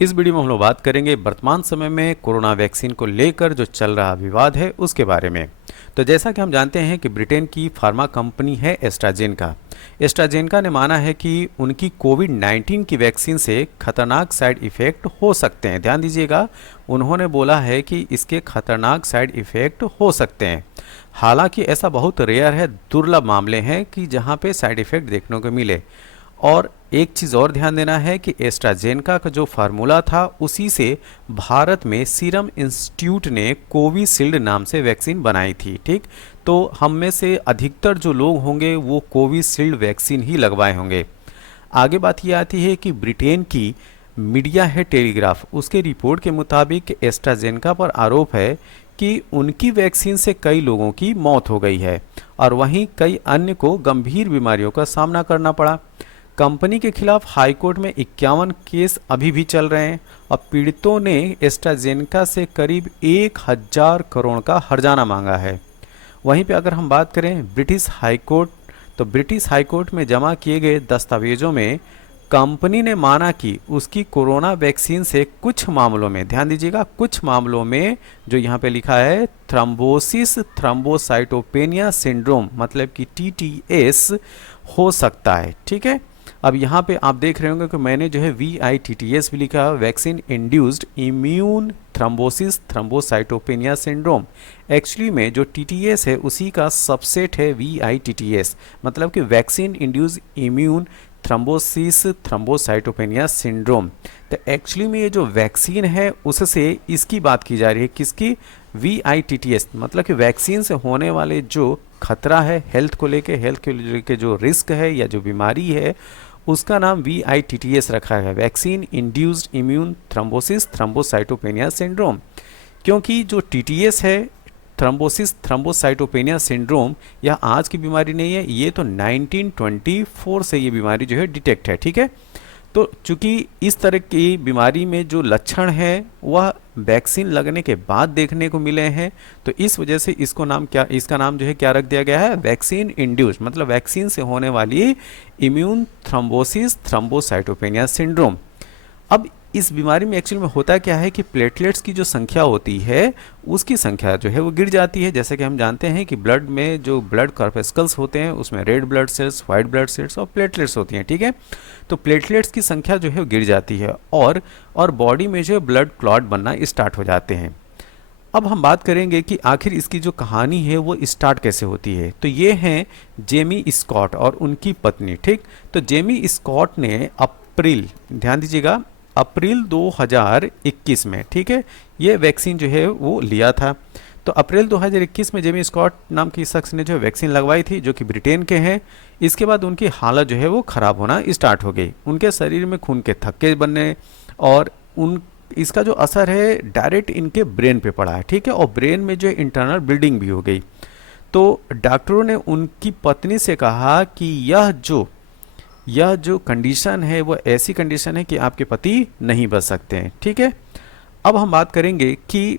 इस वीडियो में हम लोग बात करेंगे वर्तमान समय में कोरोना वैक्सीन को लेकर जो चल रहा विवाद है उसके बारे में। तो जैसा कि हम जानते हैं कि ब्रिटेन की फार्मा कंपनी है एस्ट्राजेनेका। एस्ट्राजेनेका ने माना है कि उनकी कोविड-19 की वैक्सीन से खतरनाक साइड इफ़ेक्ट हो सकते हैं। ध्यान दीजिएगा, उन्होंने बोला है कि इसके खतरनाक साइड इफ़ेक्ट हो सकते हैं। हालांकि ऐसा बहुत रेयर है, दुर्लभ मामले हैं कि जहां पे साइड इफ़ेक्ट देखने को मिले। और एक चीज़ और ध्यान देना है कि एस्ट्राजेनेका का जो फार्मूला था उसी से भारत में सीरम इंस्टीट्यूट ने कोविशील्ड नाम से वैक्सीन बनाई थी। ठीक, तो हम में से अधिकतर जो लोग होंगे वो कोविशील्ड वैक्सीन ही लगवाए होंगे। आगे बात ये आती है कि ब्रिटेन की मीडिया है टेलीग्राफ, उसके रिपोर्ट के मुताबिक एस्ट्राजेनेका पर आरोप है कि उनकी वैक्सीन से कई लोगों की मौत हो गई है और वहीं कई अन्य को गंभीर बीमारियों का सामना करना पड़ा। कंपनी के खिलाफ हाईकोर्ट में 51 केस अभी भी चल रहे हैं और पीड़ितों ने एस्ट्राजेनेका से करीब 1000 करोड़ का हर्जाना मांगा है। वहीं पे अगर हम बात करें ब्रिटिश हाईकोर्ट, तो ब्रिटिश हाईकोर्ट में जमा किए गए दस्तावेजों में कंपनी ने माना कि उसकी कोरोना वैक्सीन से कुछ मामलों में, ध्यान दीजिएगा, कुछ मामलों में जो यहाँ पे लिखा है थ्रोम्बोसिस थ्रोम्बोसाइटोपेनिया सिंड्रोम मतलब कि TTS हो सकता है। ठीक है, अब यहाँ पे आप देख रहे होंगे कि मैंने जो है VITTS भी लिखा है, vaccine induced immune thrombosis thrombocytopenia syndrome. Actually में जो TTS है उसी का सबसेट है VITTS, मतलब कि vaccine induced immune thrombosis thrombocytopenia syndrome. तो एक्चुअली में ये जो वैक्सीन है उससे इसकी बात की जा रही है, किसकी? VITTS, मतलब कि वैक्सीन से होने वाले जो खतरा है हेल्थ को लेके, हेल्थ के लेके जो रिस्क है या जो बीमारी है उसका नाम VITTS रखा है, vaccine induced immune thrombosis thrombocytopenia syndrome. क्योंकि जो TTS है, थ्रोम्बोसिस थ्रोम्बोसाइटोपेनिया सिंड्रोम, यह आज की बीमारी नहीं है, ये तो 1924 से ये बीमारी जो है डिटेक्ट है। ठीक है, तो चूंकि इस तरह की बीमारी में जो लक्षण हैं वह वैक्सीन लगने के बाद देखने को मिले हैं, तो इस वजह से इसका नाम जो है क्या रख दिया गया है? वैक्सीन इंड्यूस्ड, मतलब वैक्सीन से होने वाली इम्यून थ्रोम्बोसिस थ्रोम्बोसाइटोपेनिया सिंड्रोम। अब इस बीमारी में एक्चुअली में होता क्या है कि प्लेटलेट्स की जो संख्या होती है उसकी संख्या जो है वो गिर जाती है। जैसे कि हम जानते हैं कि ब्लड में जो ब्लड कॉर्पस्कल्स होते हैं उसमें red blood cells, white blood cells और प्लेटलेट्स होती हैं। ठीक है, तो प्लेटलेट्स की संख्या जो है वो गिर जाती है और बॉडी में जो ब्लड क्लॉट बनना स्टार्ट हो जाते हैं। अब हम बात करेंगे कि आखिर इसकी जो कहानी है वो स्टार्ट कैसे होती है। तो ये हैं जेमी स्कॉट और उनकी पत्नी। ठीक, तो जेमी स्कॉट ने ध्यान दीजिएगा, अप्रैल 2021 में, ठीक है, ये वैक्सीन जो है वो लिया था। तो अप्रैल 2021 में जेमी स्कॉट नाम की शख्स ने जो वैक्सीन लगवाई थी, जो कि ब्रिटेन के हैं। इसके बाद उनकी हालत जो है वो ख़राब होना स्टार्ट हो गई, उनके शरीर में खून के थक्के बनने और इसका जो असर है डायरेक्ट इनके ब्रेन पे पड़ा है। ठीक है, और ब्रेन में जो इंटरनल ब्लीडिंग भी हो गई। तो डॉक्टरों ने उनकी पत्नी से कहा कि यह जो कंडीशन है वो ऐसी कंडीशन है कि आपके पति नहीं बच सकते हैं। ठीक है, अब हम बात करेंगे कि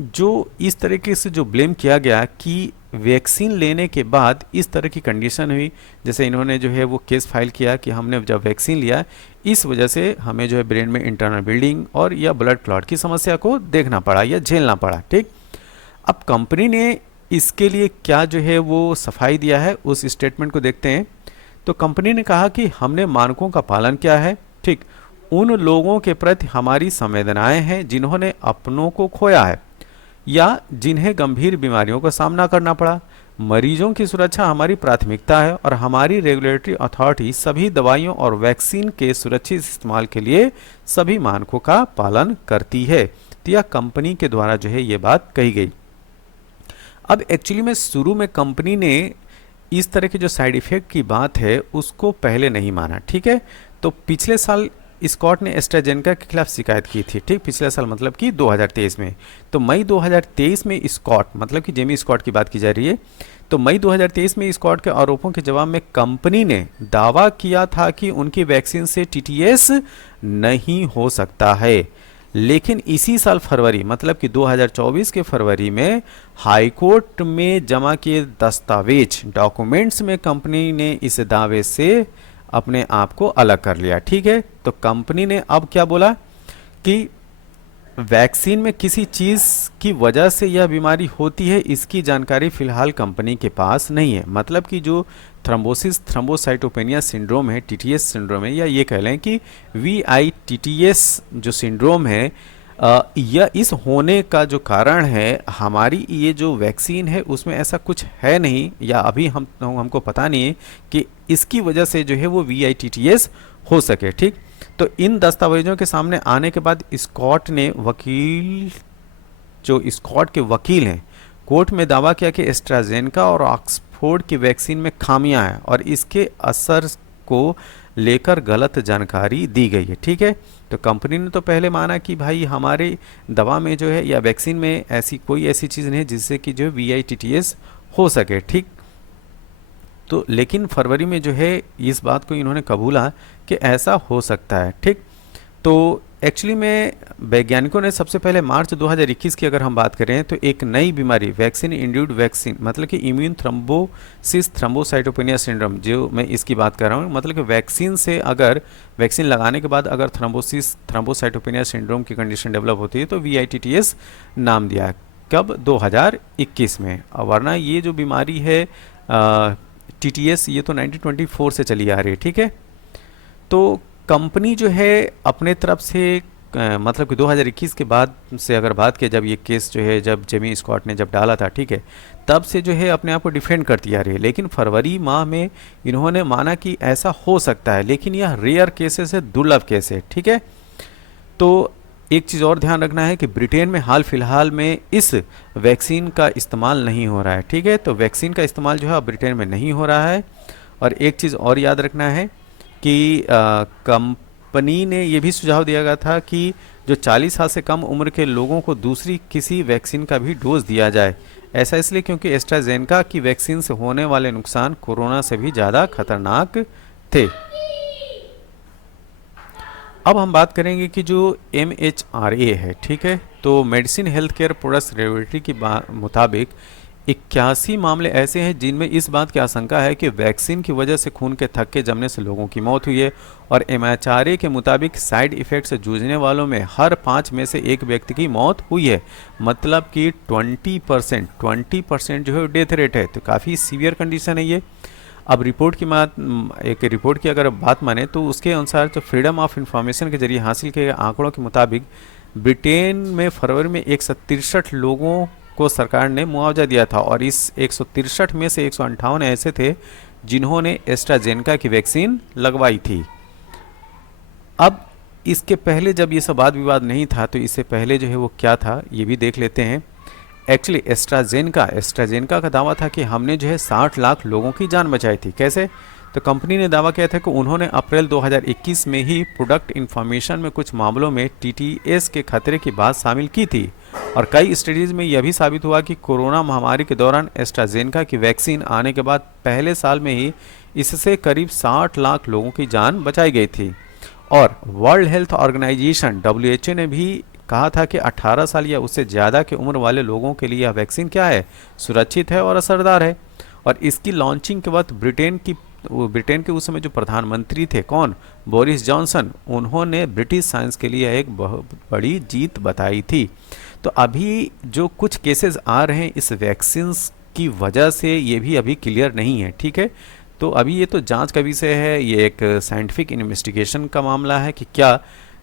जो इस तरीके से जो ब्लेम किया गया कि वैक्सीन लेने के बाद इस तरह की कंडीशन हुई, जैसे इन्होंने जो है वो केस फाइल किया कि हमने जब वैक्सीन लिया इस वजह से हमें जो है ब्रेन में इंटरनल ब्लीडिंग और या ब्लड क्लॉट की समस्या को देखना पड़ा या झेलना पड़ा। ठीक, अब कंपनी ने इसके लिए क्या जो है वो सफाई दिया है, उस स्टेटमेंट को देखते हैं। तो कंपनी ने कहा कि हमने मानकों का पालन किया है। ठीक, उन लोगों के प्रति हमारी संवेदनाएं हैं जिन्होंने अपनों को खोया है या जिन्हें गंभीर बीमारियों का सामना करना पड़ा। मरीजों की सुरक्षा हमारी प्राथमिकता है और हमारी रेगुलेटरी अथॉरिटी सभी दवाइयों और वैक्सीन के सुरक्षित इस्तेमाल के लिए सभी मानकों का पालन करती है। तो यह कंपनी के द्वारा जो है ये बात कही गई। अब एक्चुअली में शुरू में कंपनी ने इस तरह के जो साइड इफ़ेक्ट की बात है उसको पहले नहीं माना। ठीक है, तो पिछले साल स्कॉट ने एस्ट्राजेनेका के खिलाफ शिकायत की थी। ठीक, पिछले साल मतलब कि 2023 में। तो मई 2023 में स्कॉट, मतलब कि जेमी स्कॉट की बात की जा रही है, तो मई 2023 में स्कॉट के आरोपों के जवाब में कंपनी ने दावा किया था कि उनकी वैक्सीन से TTS नहीं हो सकता है। लेकिन इसी साल फरवरी, मतलब कि 2024 के फरवरी में हाईकोर्ट में जमा किए दस्तावेज डॉक्यूमेंट्स में कंपनी ने इस दावे से अपने आप को अलग कर लिया। ठीक है, तो कंपनी ने अब क्या बोला कि वैक्सीन में किसी चीज़ की वजह से यह बीमारी होती है, इसकी जानकारी फिलहाल कंपनी के पास नहीं है। मतलब कि जो थ्रोम्बोसिस थ्रोम्बोसाइटोपेनिया सिंड्रोम है, टीटीएस सिंड्रोम है, या ये कह लें कि वीआईटीटीएस जो सिंड्रोम है, यह इस होने का जो कारण है, हमारी ये जो वैक्सीन है उसमें ऐसा कुछ है नहीं, या अभी हमको पता नहीं है कि इसकी वजह से जो है वो वीआईटीटीएस हो सके। ठीक, तो इन दस्तावेजों के सामने आने के बाद स्कॉट ने जो स्कॉट के वकील हैं, कोर्ट में दावा किया कि एस्ट्राजेनेका और ऑक्सफोर्ड की वैक्सीन में खामियां हैं और इसके असर को लेकर गलत जानकारी दी गई है। ठीक है, तो कंपनी ने तो पहले माना कि भाई हमारे दवा में जो है या वैक्सीन में ऐसी चीज़ नहीं है जिससे कि जो वीआईटीटीएस हो सके। ठीक, तो लेकिन फरवरी में जो है इस बात को इन्होंने कबूला कि ऐसा हो सकता है। ठीक, तो एक्चुअली में वैज्ञानिकों ने सबसे पहले मार्च 2021 की अगर हम बात करें तो एक नई बीमारी वैक्सीन इंड्यूस्ड वैक्सीन, मतलब कि इम्यून थ्रोम्बोसिस थ्रोम्बोसाइटोपेनिया सिंड्रोम, जो मैं इसकी बात कर रहा हूँ, मतलब कि वैक्सीन लगाने के बाद अगर थ्रोम्बोसिस थ्रोम्बोसाइटोपेनिया सिंड्रोम की कंडीशन डेवलप होती है तो वीआईटीटीएस नाम दिया। कब? 2021 में। वरना ये जो बीमारी है टीटीएस, ये तो 1924 से चली आ रही है। ठीक है, तो कंपनी जो है अपने तरफ से मतलब कि 2021 के बाद से अगर बात किया, जब ये केस जो है जब जेमी स्कॉट ने जब डाला था, ठीक है, तब से जो है अपने आप को डिफेंड करती आ रही है। लेकिन फरवरी माह में इन्होंने माना कि ऐसा हो सकता है, लेकिन यह रेयर केसेस है, दुर्लभ केस है। ठीक है, तो एक चीज़ और ध्यान रखना है कि ब्रिटेन में हाल फिलहाल में इस वैक्सीन का इस्तेमाल नहीं हो रहा है। ठीक है, तो वैक्सीन का इस्तेमाल जो है ब्रिटेन में नहीं हो रहा है। और एक चीज़ और याद रखना है कि कंपनी ने ये भी सुझाव दिया गया था कि जो 40 साल से कम उम्र के लोगों को दूसरी किसी वैक्सीन का भी डोज दिया जाए। ऐसा इसलिए क्योंकि एस्ट्राजेनेका की वैक्सीन से होने वाले नुकसान कोरोना से भी ज़्यादा खतरनाक थे। अब हम बात करेंगे कि जो MHRA है, ठीक है, तो medicine health care products regulatory के मुताबिक 81 मामले ऐसे हैं जिनमें इस बात की आशंका है कि वैक्सीन की वजह से खून के थक्के जमने से लोगों की मौत हुई है। और MHRA के मुताबिक साइड इफ़ेक्ट से जूझने वालों में हर 5 में से एक व्यक्ति की मौत हुई है। मतलब कि 20% जो है डेथ रेट है, तो काफ़ी सीवियर कंडीशन है ये। अब एक रिपोर्ट की अगर बात माने तो उसके अनुसार तो फ्रीडम ऑफ इंफॉर्मेशन के जरिए हासिल किए गए आंकड़ों के मुताबिक ब्रिटेन में फरवरी में 163 लोगों को सरकार ने मुआवजा दिया था, और इस 163 में से 158 ऐसे थे जिन्होंने एस्ट्राजेनेका की वैक्सीन लगवाई थी। अब इसके पहले जब ये सब वाद विवाद नहीं था, तो इससे पहले जो है वो क्या था ये भी देख लेते हैं। एक्चुअली एस्ट्राजेनेका का दावा था कि हमने जो है 60 लाख लोगों की जान बचाई थी। कैसे? तो कंपनी ने दावा किया था कि उन्होंने अप्रैल 2021 में ही प्रोडक्ट इन्फॉर्मेशन में कुछ मामलों में टीटीएस के खतरे की बात शामिल की थी, और कई स्टडीज़ में यह भी साबित हुआ कि कोरोना महामारी के दौरान एस्ट्राजेनेका की वैक्सीन आने के बाद पहले साल में ही इससे करीब 60 लाख लोगों की जान बचाई गई थी। और वर्ल्ड हेल्थ ऑर्गेनाइजेशन WHO ने भी कहा था कि 18 साल या उससे ज़्यादा की उम्र वाले लोगों के लिए यह वैक्सीन क्या है, सुरक्षित है और असरदार है। और इसकी लॉन्चिंग के वक्त ब्रिटेन के उस समय जो प्रधानमंत्री थे, कौन? बोरिस जॉनसन, उन्होंने ब्रिटिश साइंस के लिए एक बहुत बड़ी जीत बताई थी। तो अभी जो कुछ केसेस आ रहे हैं इस वैक्सीन की वजह से, ये भी अभी क्लियर नहीं है। ठीक है, तो अभी ये तो जांच का विषय है, ये एक साइंटिफिक इन्वेस्टिगेशन का मामला है कि क्या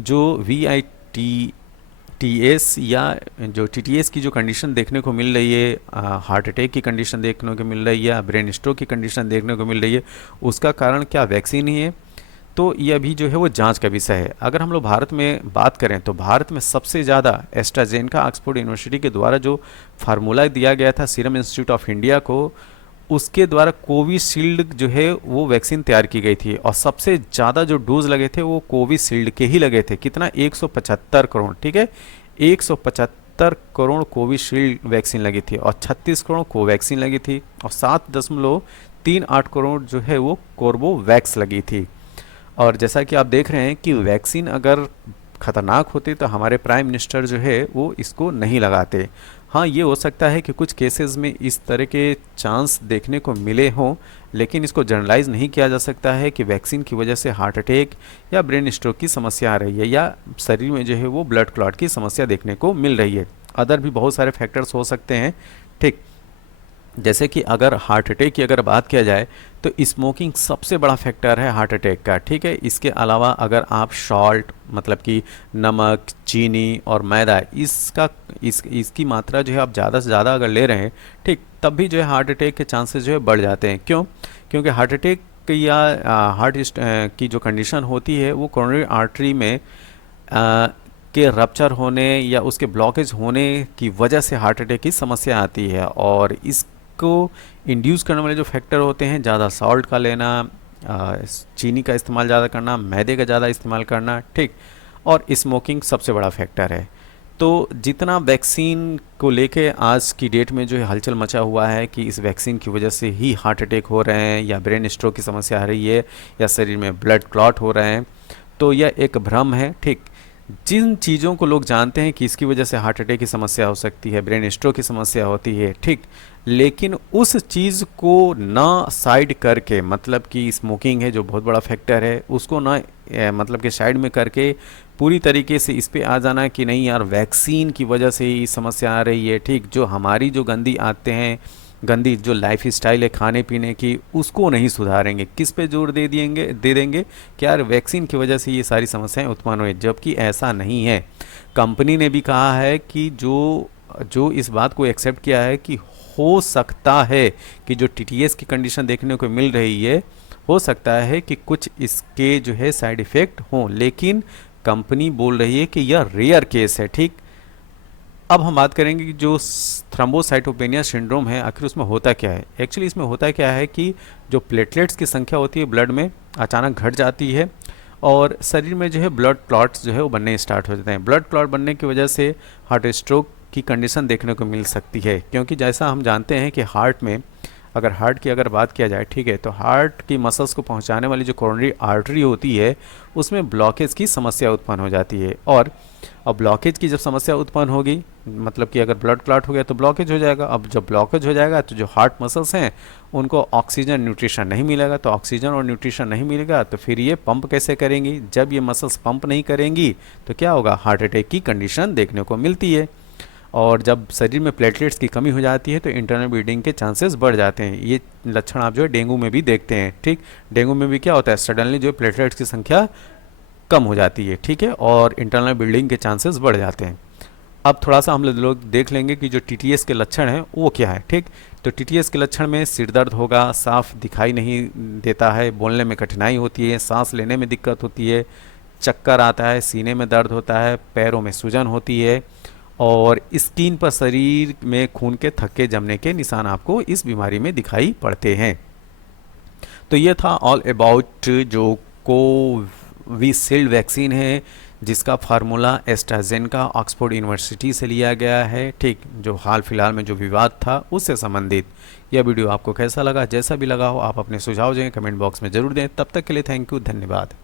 जो वीआईटीएस या जो टीटीएस की जो कंडीशन देखने को मिल रही है, हार्ट अटैक की कंडीशन देखने को मिल रही है, ब्रेन स्ट्रोक की कंडीशन देखने को मिल रही है, उसका कारण क्या वैक्सीन ही है? तो ये अभी जो है वो जांच का विषय है। अगर हम लोग भारत में बात करें तो भारत में सबसे ज़्यादा एस्ट्राजेनेका ऑक्सफोर्ड यूनिवर्सिटी के द्वारा जो फार्मूला दिया गया था सीरम इंस्टीट्यूट ऑफ इंडिया को, उसके द्वारा कोविशील्ड जो है वो वैक्सीन तैयार की गई थी, और सबसे ज़्यादा जो डोज लगे थे वो कोविशील्ड के ही लगे थे। कितना? 175 करोड़। ठीक है, 175 करोड़ कोविशील्ड वैक्सीन लगी थी, और 36 करोड़ कोवैक्सीन लगी थी, और 7.38 करोड़ जो है वो कोर्बोवैक्स लगी थी। और जैसा कि आप देख रहे हैं कि वैक्सीन अगर ख़तरनाक होती तो हमारे प्राइम मिनिस्टर जो है वो इसको नहीं लगाते। हाँ, ये हो सकता है कि कुछ केसेस में इस तरह के चांस देखने को मिले हों, लेकिन इसको जनरलाइज नहीं किया जा सकता है कि वैक्सीन की वजह से हार्ट अटैक या ब्रेन स्ट्रोक की समस्या आ रही है या शरीर में जो है वो ब्लड क्लॉट की समस्या देखने को मिल रही है। अदर भी बहुत सारे फैक्टर्स हो सकते हैं, ठीक। जैसे कि अगर हार्ट अटैक की अगर बात किया जाए तो स्मोकिंग सबसे बड़ा फैक्टर है हार्ट अटैक का, ठीक है। इसके अलावा अगर आप सॉल्ट मतलब कि नमक, चीनी और मैदा इसकी मात्रा जो है आप ज़्यादा से ज़्यादा अगर ले रहे हैं, ठीक, तब भी जो है हार्ट अटैक के चांसेस जो है बढ़ जाते हैं। क्यों? क्योंकि हार्ट अटैक या की जो कंडीशन होती है वो कोरोनरी आर्टरी में के रप्चर होने या उसके ब्लॉकेज होने की वजह से हार्ट अटैक की समस्या आती है। और इसको इंड्यूस करने वाले जो फैक्टर होते हैं, ज़्यादा सॉल्ट का लेना, चीनी का इस्तेमाल ज़्यादा करना, मैदे का ज़्यादा इस्तेमाल करना, ठीक, और स्मोकिंग सबसे बड़ा फैक्टर है। तो जितना वैक्सीन को लेके आज की डेट में जो है हलचल मचा हुआ है कि इस वैक्सीन की वजह से ही हार्ट अटैक हो रहे हैं या ब्रेन स्ट्रोक की समस्या आ रही है या शरीर में ब्लड क्लॉट हो रहे हैं, तो यह एक भ्रम है, ठीक। जिन चीज़ों को लोग जानते हैं कि इसकी वजह से हार्ट अटैक की समस्या हो सकती है, ब्रेन स्ट्रोक की समस्या होती है, ठीक, लेकिन उस चीज़ को ना साइड करके, मतलब कि स्मोकिंग है जो बहुत बड़ा फैक्टर है, उसको ना मतलब कि साइड में करके पूरी तरीके से इस पे आ जाना कि नहीं यार वैक्सीन की वजह से ही समस्या आ रही है, ठीक, जो हमारी जो गंदी आदतें हैं, गंदी जो लाइफ स्टाइल है खाने पीने की, उसको नहीं सुधारेंगे, किस पे जोर दे देंगे कि यार वैक्सीन की वजह से ये सारी समस्याएं उत्पन्न हुई, जबकि ऐसा नहीं है। कंपनी ने भी कहा है कि जो जो इस बात को एक्सेप्ट किया है कि हो सकता है कि जो टीटीएस की कंडीशन देखने को मिल रही है, हो सकता है कि कुछ इसके जो है साइड इफ़ेक्ट हों, लेकिन कंपनी बोल रही है कि यह रेयर केस है, ठीक। अब हम बात करेंगे कि जो थ्रोम्बोसाइटोपेनिया सिंड्रोम है, आखिर उसमें होता क्या है। एक्चुअली इसमें होता क्या है कि जो प्लेटलेट्स की संख्या होती है ब्लड में अचानक घट जाती है और शरीर में जो है ब्लड क्लॉट्स जो है वो बनने स्टार्ट हो जाते हैं। ब्लड क्लॉट बनने की वजह से हार्ट स्ट्रोक की कंडीशन देखने को मिल सकती है, क्योंकि जैसा हम जानते हैं कि हार्ट में अगर हार्ट की अगर बात किया जाए, ठीक है, तो हार्ट की मसल्स को पहुंचाने वाली जो कोरोनरी आर्टरी होती है उसमें ब्लॉकेज की समस्या उत्पन्न हो जाती है। और अब ब्लॉकेज की जब समस्या उत्पन्न होगी, मतलब कि अगर ब्लड क्लॉट हो गया तो ब्लॉकेज हो जाएगा। अब जब ब्लॉकेज हो जाएगा तो जो हार्ट मसल्स हैं उनको ऑक्सीजन न्यूट्रिशन नहीं मिलेगा, तो ऑक्सीजन और न्यूट्रिशन नहीं मिलेगा तो फिर ये पंप कैसे करेंगी। जब ये मसल्स पंप नहीं करेंगी तो क्या होगा, हार्ट अटैक की कंडीशन देखने को मिलती है। और जब शरीर में प्लेटलेट्स की कमी हो जाती है तो इंटरनल ब्लीडिंग के चांसेस बढ़ जाते हैं। ये लक्षण आप जो है डेंगू में भी देखते हैं, ठीक। डेंगू में भी क्या होता है, सडनली जो प्लेटलेट्स की संख्या कम हो जाती है, ठीक है, और इंटरनल ब्लीडिंग के चांसेस बढ़ जाते हैं। अब थोड़ा सा हम लोग देख लेंगे कि जो टीटीएस के लक्षण हैं वो क्या है, ठीक। तो टीटीएस के लक्षण में सिर दर्द होगा, साफ दिखाई नहीं देता है, बोलने में कठिनाई होती है, सांस लेने में दिक्कत होती है, चक्कर आता है, सीने में दर्द होता है, पैरों में सूजन होती है और स्किन पर शरीर में खून के थक्के जमने के निशान आपको इस बीमारी में दिखाई पड़ते हैं। तो ये था ऑल अबाउट जो कोविशील्ड वैक्सीन है, जिसका फार्मूला एस्ट्राजेनेका ऑक्सफोर्ड यूनिवर्सिटी से लिया गया है, ठीक, जो हाल फिलहाल में जो विवाद था उससे संबंधित। यह वीडियो आपको कैसा लगा, जैसा भी लगा हो आप अपने सुझाव दें, कमेंट बॉक्स में ज़रूर दें। तब तक के लिए थैंक यू, धन्यवाद।